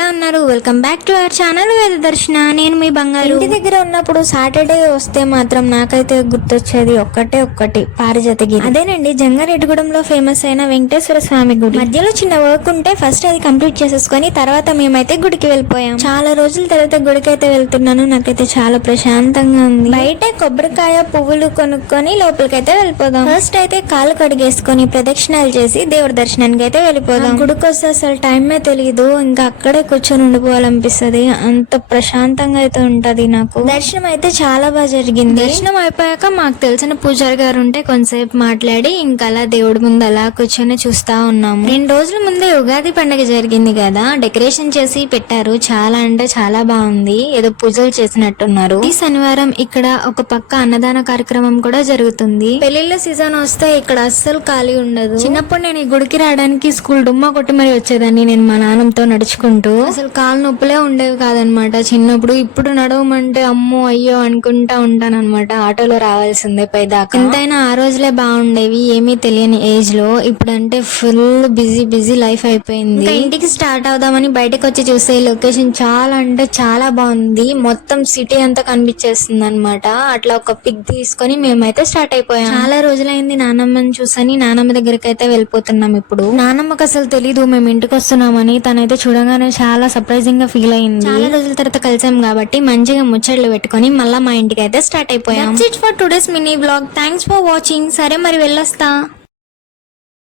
ఎలా ఉన్నారు? Welcome back to our channel వేద దర్శన. నేను మీ బంగారు. ఇంటి దగ్గర ఉన్నప్పుడు సాటర్డే వస్తే మాత్రం నాకైతే గుర్తొచ్చేది ఒక్కటి పారిజాతగిరి. అదేనండి, జంగారెడ్డిగూడెంలో ఫేమస్ అయిన వెంకటేశ్వర స్వామి గుడి. మధ్యలో చిన్న వర్క్ ఉంటే ఫస్ట్ అది కంప్లీట్ చేసేసుకొని తర్వాత మేమైతే గుడికి వెళ్ళిపోయాం. చాలా రోజుల తర్వాత గుడికి అయితే వెళ్తున్నాను. నాకైతే చాలా ప్రశాంతంగా ఉంది. బయట కొబ్బరికాయ పువ్వులు కొనుక్కొని లోపలికైతే వెళ్ళిపోదాం. ఫస్ట్ అయితే కాలు కడిగేసుకొని ప్రదక్షిణాలు చేసి దేవుడి దర్శనానికి అయితే వెళ్ళిపోదాం. గుడికి వస్తే అసలు టైమే తెలియదు, ఇంకా అక్కడే కూర్చొని ఉండిపోవాలనిపిస్తుంది. అంత ప్రశాంతంగా అయితే ఉంటది నాకు. దర్శనం అయితే చాలా బాగా జరిగింది. దర్శనం అయిపోయాక మాకు తెలిసిన పూజారి గారు ఉంటే కొంతసేపు మాట్లాడి ఇంకా అలా దేవుడి ముందు అలా కూర్చొని చూస్తా ఉన్నాము. 2 రోజుల ముందే ఉగాది పండుగ జరిగింది కదా, డెకరేషన్ చేసి పెట్టారు. చాలా అంటే చాలా బాగుంది. ఏదో పూజలు చేసినట్టున్నారు. ఈ శనివారం ఇక్కడ ఒక పక్క అన్నదాన కార్యక్రమం కూడా జరుగుతుంది. పెళ్లిళ్ళ సీజన్ వస్తే ఇక్కడ అస్సలు ఖాళీ ఉండదు. చిన్నప్పుడు నేను ఈ గుడికి రావడానికి స్కూల్ డుమ్మా కొట్టి మరి వచ్చేదాన్ని నేను మా నాన్నతో నడుచుకుంటూ. అసలు కాలు నొప్పులే ఉండేవి కాదనమాట చిన్నప్పుడు. ఇప్పుడు నడవమంటే అమ్మో అయ్యో అనుకుంటా ఉంటానన్నమాట. ఆటోలో రావాల్సిందే పైదాకా. ఎంతైనా ఆ రోజులే బాగుండేవి, ఏమీ తెలియని ఏజ్ లో. ఇప్పుడు అంటే ఫుల్ బిజీ లైఫ్ అయిపోయింది. ఇంటికి స్టార్ట్ అవుదామని బయటకు వచ్చి చూస్తే లొకేషన్ చాలా అంటే చాలా బాగుంది. మొత్తం సిటీ అంతా కనిపించేస్తుంది అనమాట. అట్లా ఒక పిక్ తీసుకొని మేమైతే స్టార్ట్ అయిపోయాం. చాలా రోజులైంది నానమ్మని చూసని నానమ్మ దగ్గరికి అయితే వెళ్ళిపోతున్నాం. ఇప్పుడు నానమ్మకి అసలు తెలీదు మేము ఇంటికి వస్తున్నామని. తనైతే చూడగానే చాలా సర్ప్రైజింగ్ గా ఫీల్ అయింది. చాలా రోజుల తర్వాత కలిసాం కాబట్టి మంచిగా ముచ్చట్లు పెట్టుకొని మళ్ళా మా ఇంటికి అయితే స్టార్ట్ అయిపోయాం. That's it for today's mini vlog. Thanks for watching. సరే మరి వెళ్ళొస్తా.